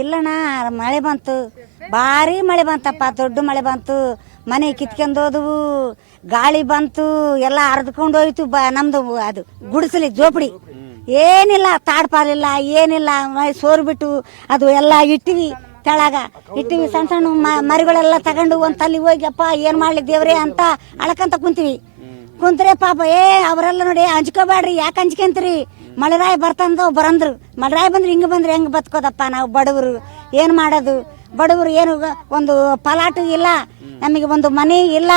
ಇಲ್ಲಣ್ಣ, ಮಳೆ ಬಂತು. ಭಾರಿ ಮಳೆ ಬಂತಪ್ಪ, ದೊಡ್ಡ ಮಳೆ ಬಂತು. ಮನೆ ಕಿತ್ಕೊಂಡು ಹೋದವು, ಗಾಳಿ ಬಂತು, ಎಲ್ಲ ಹರಿದ್ಕೊಂಡು ಹೋಯ್ತು ಬ, ನಮ್ದು ಅದು ಗುಡಿಸಲಿ ಜೋಪಡಿ ಏನಿಲ್ಲ ತಾಡ್ಪಾಲಿಲ್ಲ ಏನಿಲ್ಲ ಸೋರು ಬಿಟ್ಟು ಅದು ಎಲ್ಲ ಇಟ್ಟಿವಿ ಕೆಳಗ. ಇಟ್ಟಿವಿ ಸಣ್ಣ ಸಣ್ಣ ಮರಿಗಳೆಲ್ಲ ತಗೊಂಡು ಒಂದು ತಲ್ಲಿ ಹೋಗ್ಯಪ್ಪ ಏನು ಮಾಡ್ಲಿ ದೇವ್ರೆ ಅಂತ ಅಳಕಂತ ಕುಂತೀವಿ. ಕುಂತ್ರೆ ಪಾಪ, ಏ, ಅವರೆಲ್ಲ ನೋಡಿ ಹಂಚ್ಕೋಬೇಡ್ರಿ ಯಾಕೆ ಹಂಚ್ಕೊಂತೀರಿ ಮಳೆರಾಯ ಬರ್ತಂದ ಬರಂದ್ರು. ಮಳೆರಾಯ ಬಂದ್ರೆ ಹಿಂಗೆ ಬಂದ್ರೆ ಹೆಂಗೆ ಬದುಕೋದಪ್ಪ ನಾವು ಬಡವರು? ಏನು ಮಾಡೋದು? ಬಡವರು ಏನು ಒಂದು ಪಲಾಟು ಇಲ್ಲ, ನಮಗೆ ಒಂದು ಮನೆ ಇಲ್ಲ,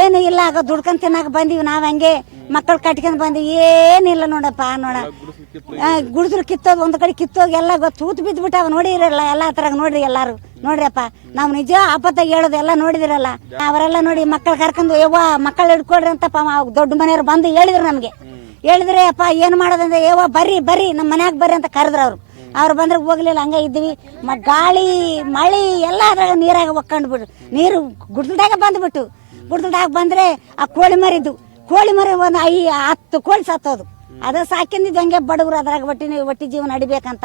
ಏನು ಇಲ್ಲ. ಆಗ ದುಡ್ಕೊಂಡು ತಿನ್ನಾಕ ಬಂದೀವಿ ನಾವು ಹಂಗೆ. ಮಕ್ಕಳು ಕಟ್ಕೊಂಡ್ ಬಂದೀವಿ ಏನಿಲ್ಲ ನೋಡಪ್ಪ, ನೋಡ. ಗುಡಿದ್ರು ಕಿತ್ತೋದು ಒಂದು ಕಡೆ ಕಿತ್ತೋಗಿ ಎಲ್ಲ ತೂತು ಬಿದ್ದುಬಿಟ್ಟಾವ ನೋಡಿರಲ್ಲ, ಎಲ್ಲ ಹತ್ರಾಗ ನೋಡ್ರಿ ಎಲ್ಲಾರು. ನೋಡ್ರಿಯಪ್ಪ, ನಾವು ನಿಜ ಆಪತ್ತಾಗಿ ಹೇಳೋದು ಎಲ್ಲ ನೋಡಿದಿರಲ್ಲ. ಅವರೆಲ್ಲ ನೋಡಿ ಮಕ್ಕಳು ಕರ್ಕೊಂಡು ಯವ್ವ, ಮಕ್ಕಳು ಹಿಡ್ಕೊಡ್ರಿ ಅಂತಪ್ಪ ದೊಡ್ಡ ಮನೆಯವ್ರು ಬಂದು ಹೇಳಿದ್ರು ನಮಗೆ. ಹೇಳಿದ್ರೆ, ಅಪ್ಪ, ಏನು ಮಾಡೋದಂದ್ರೆ ಏವ ಬರ್ರಿ ಬರ್ರಿ ನಮ್ಮ ಮನ್ಯಾಗ ಬರ್ರಿ ಅಂತ ಕರೆದ್ರು ಅವ್ರು. ಅವ್ರು ಬಂದ್ರೆ, ಹೋಗ್ಲಿಲ್ಲ, ಹಂಗೆ ಇದ್ವಿ. ಮ, ಗಾಳಿ, ಮಳೆ ಎಲ್ಲ ಅದ್ರಾಗ ನೀರಾಗ ಬಿಡು. ನೀರು ಗುಡ್ದಾಗ ಬಂದ್ಬಿಟ್ಟು. ಗುಡ್ದಾಗ ಬಂದ್ರೆ ಆ ಕೋಳಿ ಮರಿದು. ಕೋಳಿ ಮರಿ ಒಂದು ಐ, ಹತ್ತು ಕೋಳಿ ಸತ್ತೋದು. ಅದು ಸಾಕಿಂದಿದ್ದು ಹಂಗೆ ಬಡವರು ಅದ್ರಾಗ ಒಟ್ಟಿ ಒಟ್ಟಿ ಜೀವನ ನಡಿಬೇಕಂತ.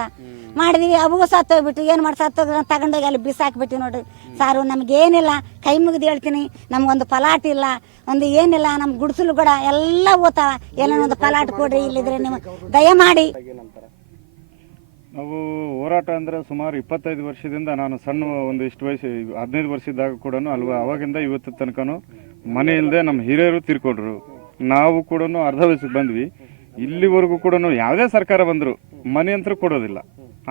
ಮಾಡಿದ್ವಿ ಅವು ಸತ್ತೋಗ್ಬಿಟ್ಟು ಏನು ಮಾಡಿ ಸತ್ತೋಗ ತಗೊಂಡೋಗಿ ಅಲ್ಲಿ ಬಿಸಾಕ್ಬಿಟ್ಟು ನೋಡ್ರಿ. ಸಾರು ನಮ್ಗೇನಿಲ್ಲ ಕೈ ಮುಗಿದು ಹೇಳ್ತೀನಿ ನಮ್ಗೊಂದು ಪಲಾಟ್ ಇಲ್ಲ ಒಂದು ಏನಿಲ್ಲ ನಮ್ಮ ಗುಡಿಸಲು ಕೂಡ ಎಲ್ಲ ಓದ್ತಾವ ಏನೋ ಒಂದು ಪಲಾಟ್ ಕೊಡ್ರಿ ಇಲ್ಲಿದ್ರೆ ನೀವು ದಯಮಾಡಿ. ನಾವು ಹೋರಾಟ ಅಂದರೆ ಸುಮಾರು ಇಪ್ಪತ್ತೈದು ವರ್ಷದಿಂದ ನಾನು ಸಣ್ಣ ಒಂದು ಇಷ್ಟು ವಯಸ್ಸು ಹದಿನೈದು ವರ್ಷದಾಗ ಕೂಡ ಅಲ್ವಾ ಅವಾಗಿಂದ ಇವತ್ತು ತನಕನೂ ಮನೆ ಇಲ್ಲದೆ ನಮ್ಮ ಹಿರಿಯರು ತಿರ್ಕೊಂಡ್ರು. ನಾವು ಕೂಡ ಅರ್ಧ ವಯಸ್ಸಿಗೆ ಬಂದ್ವಿ. ಇಲ್ಲಿವರೆಗೂ ಕೂಡ ಯಾವುದೇ ಸರ್ಕಾರ ಬಂದರು ಮನೆ ಅಂತ ಕೊಡೋದಿಲ್ಲ.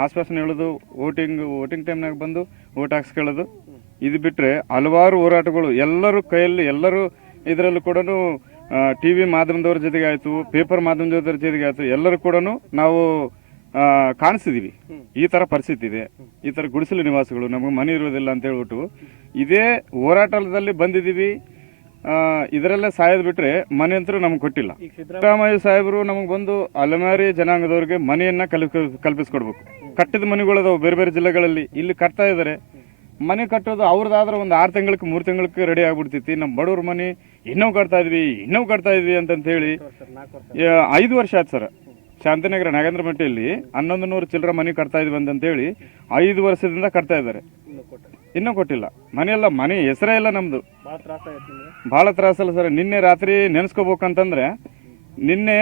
ಆಶ್ವಾಸನೆ ಹೇಳೋದು ವೋಟಿಂಗ್ ವೋಟಿಂಗ್ ಟೈಮ್ನಾಗ ಬಂದು ವೋಟ್ ಹಾಕ್ಸ್ಕೊಳ್ಳೋದು ಇದು ಬಿಟ್ಟರೆ ಹಲವಾರು ಹೋರಾಟಗಳು ಎಲ್ಲರೂ ಕೈಯಲ್ಲಿ, ಎಲ್ಲರೂ ಇದರಲ್ಲೂ ಕೂಡ ಟಿ ವಿ ಮಾಧ್ಯಮದವ್ರ ಜೊತೆಗೆ ಆಯಿತು ಪೇಪರ್ ಮಾಧ್ಯಮದವ್ರ ಜೊತೆಗೆ ಆಯಿತು, ಎಲ್ಲರೂ ಕೂಡ ನಾವು ಕಾಣಿಸಿದೀವಿ. ಈ ಥರ ಪರಿಸ್ಥಿತಿ ಇದೆ. ಈ ಥರ ಗುಡಿಸಲು ನಿವಾಸಗಳು ನಮಗೆ ಮನೆ ಇರೋದಿಲ್ಲ ಅಂತ ಹೇಳ್ಬಿಟ್ಟು ಇದೇ ಹೋರಾಟದಲ್ಲಿ ಬಂದಿದ್ದೀವಿ. ಇದರಲ್ಲೇ ಸಾಯೋದು ಬಿಟ್ರೆ ಮನೆ ಅಂತೂ ನಮ್ಗೆ ಕೊಟ್ಟಿಲ್ಲ. ಸಿದ್ದರಾಮಯ್ಯ ಸಾಹೇಬರು ನಮಗೆ ಬಂದು ಅಲೆಮಾರಿ ಜನಾಂಗದವ್ರಿಗೆ ಮನೆಯನ್ನ ಕಲ್ಪಿ ಕಲ್ಪಿಸ್ಕೊಡ್ಬೇಕು. ಕಟ್ಟಿದ ಮನೆಗಳದಾವು ಬೇರೆ ಬೇರೆ ಜಿಲ್ಲೆಗಳಲ್ಲಿ ಇಲ್ಲಿ ಕಟ್ತಾ ಇದ್ದಾರೆ ಮನೆ ಕಟ್ಟೋದು ಅವ್ರದ್ದಾದ್ರೆ ಒಂದು ಆರು ತಿಂಗಳಿಗೆ ಮೂರು ತಿಂಗಳಿಗೆ ರೆಡಿ ಆಗ್ಬಿಡ್ತೈತಿ ನಮ್ಮ ಬಡವ್ರ ಮನೆ ಇನ್ನೂ ಕಟ್ತಾ ಇದ್ವಿ ಇನ್ನೂ ಕಟ್ತಾ ಇದ್ವಿ ಅಂತಂತ ಹೇಳಿ ಐದು ವರ್ಷ ಆಯ್ತು ಸರ್. ಶಾಂತಿನಗರ ನಾಗೇಂದ್ರ ಮಟ್ಟಿಯಲ್ಲಿ ಹನ್ನೊಂದು ನೂರು ಚಿಲ್ಲರ ಮನೆ ಕಟ್ತಾ ಇದ್ವಿ ಅಂತೇಳಿ ಐದು ವರ್ಷದಿಂದ ಕಟ್ತಾ ಇದ್ದಾರೆ. ಇನ್ನೂ ಕೊಟ್ಟಿಲ್ಲ. ಮನೆಯೆಲ್ಲ ಮನೆ ಹೆಸರೇ ಇಲ್ಲ ನಮ್ದು. ಭಾಳ ತ್ರಾಸಲ್ಲ ಸರ್. ನಿನ್ನೆ ರಾತ್ರಿ ನೆನೆಸ್ಕೋಬೇಕಂತಂದ್ರೆ ನಿನ್ನೆ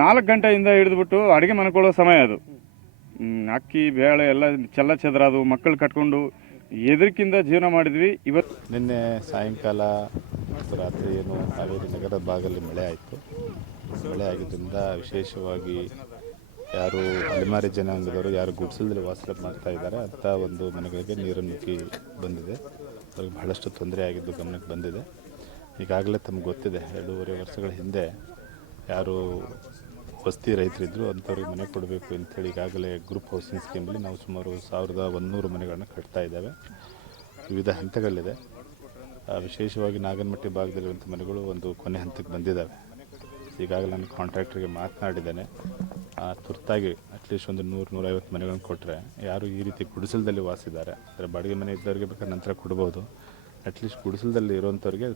ನಾಲ್ಕು ಗಂಟೆಯಿಂದ ಹಿಡಿದ್ಬಿಟ್ಟು ಅಡುಗೆ ಮಾಡ್ಕೊಳ್ಳೋ ಸಮಯ ಅದು. ಅಕ್ಕಿ, ಬೇಳೆ ಎಲ್ಲ ಚೆಲ್ಲ ಚೆದರಾದು, ಮಕ್ಕಳು ಕಟ್ಕೊಂಡು ಎದರಿಕಿಂದ ಜೀವನ ಮಾಡಿದ್ವಿ. ಇವತ್ತು ನಿನ್ನೆ ಸಾಯಂಕಾಲ ಮತ್ತು ರಾತ್ರಿ ಏನು ಹಾವೇರಿ ನಗರದ ಭಾಗದಲ್ಲಿ ಮಳೆ ಆಯಿತು. ಮಳೆ ಆಗಿದ್ದರಿಂದ ವಿಶೇಷವಾಗಿ ಯಾರು ಅಲೆಮಾರಿ ಜನಾಂಗದವರು, ಯಾರು ಗುಡ್ಸಲದಲ್ಲಿ ವಾಸ ಮಾಡ್ತಾ ಇದ್ದಾರೆ, ಅಂಥ ಒಂದು ಮನೆಗಳಿಗೆ ನೀರನ್ನು ನುಗ್ಗಿ ಬಂದಿದೆ. ಅವ್ರಿಗೆ ಬಹಳಷ್ಟು ತೊಂದರೆ ಆಗಿದ್ದು ಗಮನಕ್ಕೆ ಬಂದಿದೆ. ಈಗಾಗಲೇ ತಮ್ಗೆ ಗೊತ್ತಿದೆ, ಎರಡೂವರೆ ವರ್ಷಗಳ ಹಿಂದೆ ಯಾರು ವಸ್ತಿ ರೈತರಿದ್ದರು ಅಂಥವ್ರಿಗೆ ಮನೆ ಕೊಡಬೇಕು ಅಂತೇಳಿ ಈಗಾಗಲೇ ಗ್ರೂಪ್ ಹೌಸಿಂಗ್ ಸ್ಕೀಮಲ್ಲಿ ನಾವು ಸುಮಾರು ಸಾವಿರದ ಒಂದುನೂರು ಮನೆಗಳನ್ನ ಕಟ್ತಾ ಇದ್ದೇವೆ. ವಿವಿಧ ಹಂತಗಳಿದೆ. ವಿಶೇಷವಾಗಿ ನಾಗನಮಟ್ಟಿ ಭಾಗದಲ್ಲಿರುವಂಥ ಮನೆಗಳು ಒಂದು ಕೊನೆ ಹಂತಕ್ಕೆ ಬಂದಿದ್ದಾವೆ. ಈಗಾಗಲೇ ನಾನು ಕಾಂಟ್ರಾಕ್ಟ್ರಿಗೆ ಮಾತನಾಡಿದ್ದೇನೆ. ತುರ್ತಾಗಿ ಅಟ್ಲೀಸ್ಟ್ ಒಂದು ನೂರು, ನೂರೈವತ್ತು ಮನೆಗಳನ್ನು ಕೊಟ್ಟರೆ ಯಾರು ಈ ರೀತಿ ಗುಡಿಸಲದಲ್ಲಿ ವಾಸಿದ್ದಾರೆ, ಅಂದರೆ ಬಾಡಿಗೆ ಮನೆ ಇದ್ದವರಿಗೆ ಬೇಕಾದ್ರೆ ನಂತರ ಕೊಡ್ಬೋದು. ಅಟ್ಲೀಸ್ಟ್ ಗುಡಿಸಲದಲ್ಲಿ ಇರುವಂಥವ್ರಿಗೆ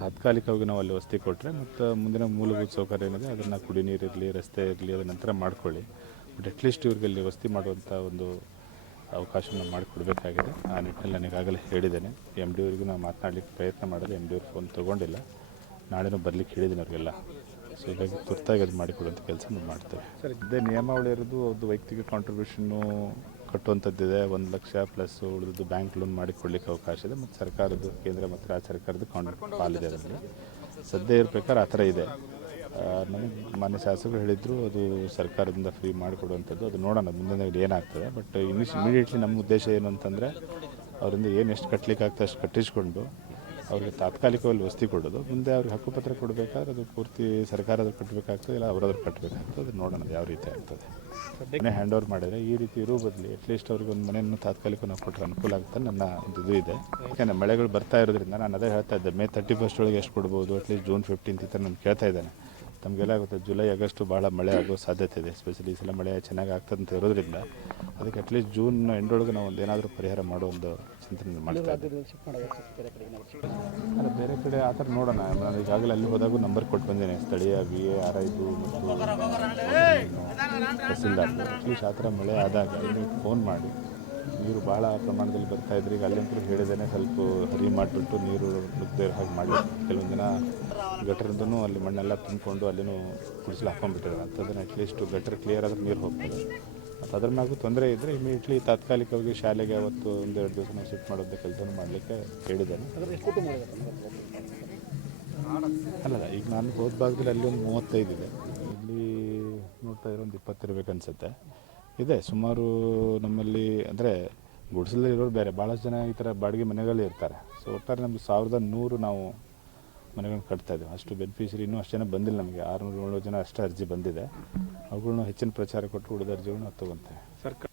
ತಾತ್ಕಾಲಿಕವಾಗಿ ನಾವು ಅಲ್ಲಿ ವಸತಿ ಕೊಟ್ಟರೆ ಮತ್ತು ಮುಂದಿನ ಮೂಲಭೂತ ಸೌಕರ್ಯ ಏನಿದೆ, ಅದನ್ನು ಕುಡಿ ನೀರು ಇರಲಿ, ರಸ್ತೆ ಇರಲಿ, ಅದರ ನಂತರ ಮಾಡ್ಕೊಳ್ಳಿ. ಬಟ್ ಅಟ್ಲೀಸ್ಟ್ ಇವ್ರಿಗೆ ಅಲ್ಲಿ ವಸತಿ ಮಾಡುವಂಥ ಒಂದು ಅವಕಾಶವನ್ನು ಮಾಡಿಕೊಡ್ಬೇಕಾಗಿದೆ. ಆ ನಿಟ್ಟಿನಲ್ಲಿ ಈಗಾಗಲೇ ಹೇಳಿದ್ದೇನೆ. ಎಂ ಡಿ ಅವರಿಗೂ ನಾವು ಮಾತನಾಡಲಿಕ್ಕೆ ಪ್ರಯತ್ನ ಮಾಡಿದೆ. ಎಂ ಡಿ ಅವ್ರು ಫೋನ್ ತೊಗೊಂಡಿಲ್ಲ. ನಾಳೆನೂ ಬರಲಿಕ್ಕೆ ಹೇಳಿದ್ದೀನಿ ಅವರಿಗೆಲ್ಲ. ಸೊ ಹೀಗಾಗಿ ತುರ್ತಾಗಿ ಅದು ಮಾಡಿಕೊಡುವಂಥ ಕೆಲಸ ನಾವು ಮಾಡ್ತೇವೆ ಇದೇ ನಿಯಮಾವಳಿ ಇರೋದು ಅದು ವೈಯಕ್ತಿಕ ಕಾಂಟ್ರಿಬ್ಯೂಷನ್ನು ಕಟ್ಟುವಂಥದ್ದಿದೆ, ಒಂದು ಲಕ್ಷ ಪ್ಲಸ್ ಉಳಿದದ್ದು ಬ್ಯಾಂಕ್ ಲೋನ್ ಮಾಡಿ ಕೊಡಲಿಕ್ಕೆ ಅವಕಾಶ ಇದೆ. ಮತ್ತು ಸರ್ಕಾರದ್ದು, ಕೇಂದ್ರ ಮತ್ತು ರಾಜ್ಯ ಸರ್ಕಾರದ ಕಾಂಟ್ರಾಕ್ಟ್ ಪಾಲಿದೆ ಅದರಲ್ಲಿ. ಸದ್ಯ ಇರೋ ಪ್ರಕಾರ ಆ ಥರ ಇದೆ. ನನಗೆ ಮಾನ್ಯ ಶಾಸಕರು ಹೇಳಿದ್ರು, ಅದು ಸರ್ಕಾರದಿಂದ ಫ್ರೀ ಮಾಡಿಕೊಡುವಂಥದ್ದು. ಅದು ನೋಡೋಣ, ಮುಂದಿನ ಏನಾಗ್ತದೆ. ಬಟ್ ಇಮಿಶ್ ಇಮಿಡಿಯೇಟ್ಲಿ ನಮ್ಮ ಉದ್ದೇಶ ಏನು ಅಂತಂದರೆ, ಅವರಿಂದ ಏನು ಎಷ್ಟು ಕಟ್ಟಲಿಕ್ಕೆ ಆಗ್ತದೆ ಅಷ್ಟು ಕಟ್ಟಿಸ್ಕೊಂಡು ಅವ್ರಿಗೆ ತಾತ್ಕಾಲಿಕವಾಗಿ ವಸ್ತಿ ಕೊಡೋದು. ಮುಂದೆ ಅವ್ರಿಗೆ ಹಕ್ಕುಪತ್ರ ಕೊಡಬೇಕಾದ್ರೆ ಅದು ಪೂರ್ತಿ ಸರ್ಕಾರದ ಕಟ್ಟಬೇಕಾಗ್ತದೆ ಇಲ್ಲ ಅವರಾದ್ರೂ ಕಟ್ಟಬೇಕಾಗ್ತದೆ ಅದು ನೋಡೋಣ ಯಾವ ರೀತಿ ಆಗ್ತದೆ. ಮನೆ ಹ್ಯಾಂಡ್ ಓವರ್ ಮಾಡಿದರೆ ಈ ರೀತಿ ಇರೋ ಬದಲಿ ಅಟ್ಲೀಸ್ಟ್ ಅವ್ರಿಗೆ ಒಂದು ಮನೆಯನ್ನು ತಾತ್ಕಾಲಿಕ ನಾವು ಕೊಟ್ಟರೆ ಅನುಕೂಲ ಆಗುತ್ತೆ ನನ್ನ ಒಂದು ಇದು ಇದೆ. ಯಾಕೆಂದರೆ ಮಳೆಗಳು ಬರ್ತಾ ಇರೋದ್ರಿಂದ ನಾನು ಅದೇ ಹೇಳ್ತಾ ಇದ್ದೆ ಮೇ ತರ್ಟಿ ಫಸ್ಟ್ ಒಳಗೆ ಎಷ್ಟು ಕೊಡ್ಬೋದು ಅಟ್ಲೀಸ್ಟ್ ಜೂನ್ ಫಿಫ್ಟೀನ್ತ್ ಈ ಥರ ನಾನು ಕೇಳ್ತಾ ಇದ್ದೇನೆ. ತಮಗೆಲ್ಲ ಗೊತ್ತೆ ಜುಲೈ ಆಗಸ್ಟು ಭಾಳ ಮಳೆ ಆಗೋ ಸಾಧ್ಯತೆ ಇದೆ. ಎಸ್ಪೆಷಲಿ ಈ ಸಲ ಮಳೆ ಚೆನ್ನಾಗಿ ಆಗ್ತದೆ ಅಂತ ಇರೋದ್ರಿಂದ ಅದಕ್ಕೆ ಅಟ್ಲೀಸ್ಟ್ ಜೂನ್ ಎಂಡೊಳಗೆ ನಾವು ಒಂದು ಏನಾದರೂ ಪರಿಹಾರ ಮಾಡೋ ಒಂದು ಚಿಂತನೆ ಮಾಡ್ತಾ ಇದ್ದೀವಿ. ಅಲ್ಲ ಬೇರೆ ಕಡೆ ಆ ಥರ ನೋಡೋಣ. ನಾನು ಈಗಾಗಲೇ ಅಲ್ಲಿ ಹೋದಾಗೂ ನಂಬರ್ ಕೊಟ್ಟು ಬಂದೇನೆ. ಸ್ಥಳೀಯ ವಿ ಎ ಆರ್ ಐದು ಮತ್ತು ತಹಸೀಲ್ದಾರ್ ಅಟ್ಲೀಸ್ಟ್ ಆ ಥರ ಮಳೆ ಆದಾಗ ಇಲ್ಲಿ ಫೋನ್ ಮಾಡಿ. ನೀರು ಭಾಳ ಪ್ರಮಾಣದಲ್ಲಿ ಬರ್ತಾ ಇದ್ರೆ. ಈಗ ಅಲ್ಲಿಂತೂ ಹೇಳಿದೇನೆ ಸ್ವಲ್ಪ ಹರಿ ಮಾಡಿಬಿಟ್ಟು ನೀರು ನುಗ್ಗದೆ ಹಾಗೆ ಮಾಡಿ. ಕೆಲವೊಂದು ದಿನ ಗಟರಿಂದನೂ ಅಲ್ಲಿ ಮಣ್ಣೆಲ್ಲ ತುಂಬಿಕೊಂಡು ಅಲ್ಲಿನೂ ಕುಡಿಸಲು ಹಾಕೊಂಡ್ಬಿಟ್ಟಿದ್ದಾರೆ. ಅಂಥದ್ದನ್ನು ಅಟ್ಲೀಸ್ಟ್ ಗಟರ್ ಕ್ಲಿಯರ್ ಆದರೆ ನೀರು ಹೋಗ್ತದೆ. ಮತ್ತು ಅದ್ರ ಮ್ಯಾಗೂ ತೊಂದರೆ ಇದ್ದರೆ ಇಮಿಡಿಯೇಟ್ಲಿ ತಾತ್ಕಾಲಿಕವಾಗಿ ಶಾಲೆಗೆ ಅವತ್ತು ಒಂದೆರಡು ದಿವಸ ನಾವು ಶಿಫ್ಟ್ ಮಾಡೋದು ಕೆಲಸನೂ ಮಾಡಲಿಕ್ಕೆ ಹೇಳಿದ್ದೇನೆ. ಅಲ್ಲ ಈಗ ನಾನು ಹೋದ ಭಾಗದಲ್ಲಿ ಅಲ್ಲಿ ಒಂದು ಮೂವತ್ತೈದು ಇದೆ. ಇಲ್ಲಿ ನೋಡ್ತಾ ಇರೋ ಒಂದು ಇಪ್ಪತ್ತಿರಬೇಕು ಅನ್ಸುತ್ತೆ ಇದೆ. ಸುಮಾರು ನಮ್ಮಲ್ಲಿ ಅಂದರೆ ಗುಡಿಸಲಲ್ಲಿ ಇರೋರು ಬೇರೆ. ಭಾಳಷ್ಟು ಜನ ಈ ಥರ ಬಾಡಿಗೆ ಮನೆಗಳೇ ಇರ್ತಾರೆ. ಸೊ ಒಟ್ಟಾರೆ ನಮ್ಮದು ಸಾವಿರದ ನೂರು ನಾವು ಮನೆಗಳನ್ನ ಕಟ್ತಾ ಇದ್ದೀವಿ. ಅಷ್ಟು ಬೆನಿಫಿಷರಿ ಇನ್ನೂ ಅಷ್ಟು ಜನ ಬಂದಿಲ್ಲ ನಮಗೆ. ಆರುನೂರು ಏಳ್ನೂರು ಜನ ಅಷ್ಟೇ ಅರ್ಜಿ ಬಂದಿದೆ. ಅವುಗಳ್ನು ಹೆಚ್ಚಿನ ಪ್ರಚಾರ ಕೊಟ್ಟು ಉಳಿದ ಅರ್ಜಿಗಳನ್ನ ತಗೊಂತೇವೆ. ಸರ್ಕಾರ